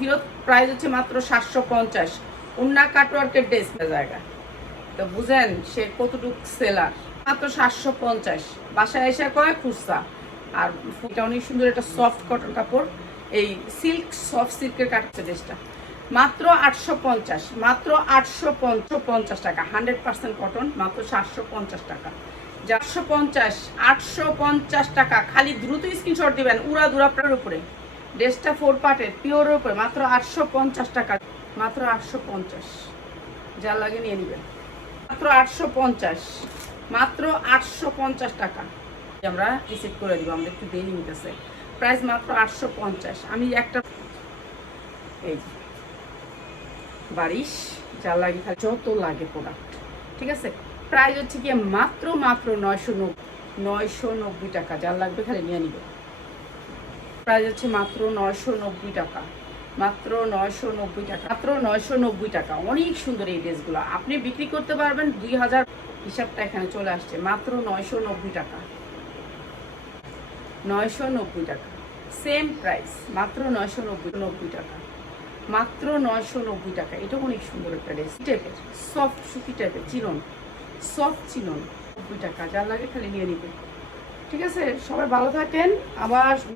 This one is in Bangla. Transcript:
ফিরত প্রাইস হচ্ছে মাত্র সাতশো পঞ্চাশ। উন্না কাটওয়ার্কের ড্রেস জায়গা। তো বুঝেন সে কতটুক সেলার মাত্র সাতশো পঞ্চাশ। বাসায় এসে কয় খুচরা। আর এটা অনেক সুন্দর একটা সফট কটন কাপড়। এই সিল্ক সফট সিল্কের কাটছে ড্রেসটা মাত্র আটশো পঞ্চাশ। মাত্র আটশো পঞ্চাশ টাকা। হান্ড্রেড পার্সেন্ট কটন মাত্র সাতশো পঞ্চাশ টাকা। চারশো পঞ্চাশ, আটশো পঞ্চাশ টাকা। খালি দ্রুত স্ক্রিনশট দিবেন। উড়া দুরাপড়ার উপরে। ড্রেসটা ফোর পার্টের পিওরের উপরে মাত্র আটশো পঞ্চাশ টাকা। মাত্র আটশো পঞ্চাশ। যা লাগে নিয়ে নেবেন। মাত্র আটশো পঞ্চাশ। মাত্র আটশো পঞ্চাশ টাকা। আমরা রিসিভ করে দিব আমাদের একটু দেরি নিতেছে প্রাইস মাত্র আটশো পঞ্চাশ। আমি একটা এই যে, বারিশ যা লাগে যত লাগে প্রোডাক্ট ঠিক আছে? প্রাইস হচ্ছে গিয়ে মাত্র মাত্র নয়শো নব্বই নয়শো নব্বই টাকা। যার লাগবে খালি নিয়ে নিবে প্রাইস হচ্ছে মাত্র নয়শো নব্বই টাকা। মাত্র নয়শো নব্বই টাকা। মাত্র নয়শো নব্বই টাকা। অনেক সুন্দর এই ড্রেসগুলো। আপনি বিক্রি করতে পারবেন দুই হাজার হিসাবটা এখানে চলে আসছে। মাত্র নয়শো নব্বই টাকা। নয়শো নব্বই টাকা। Same price. মাত্র নয়শো নব্বই টাকা। মাত্র নয়শো নব্বই টাকা। এটা অনেক সুন্দর একটা ড্রেস। টাইপের সফট, সুতি টাইপের চিনন সফট চিনন নব্বই টাকা। যার লাগে খালি নিয়ে নিবে। ঠিক আছে? সবাই ভালো থাকেন। আবার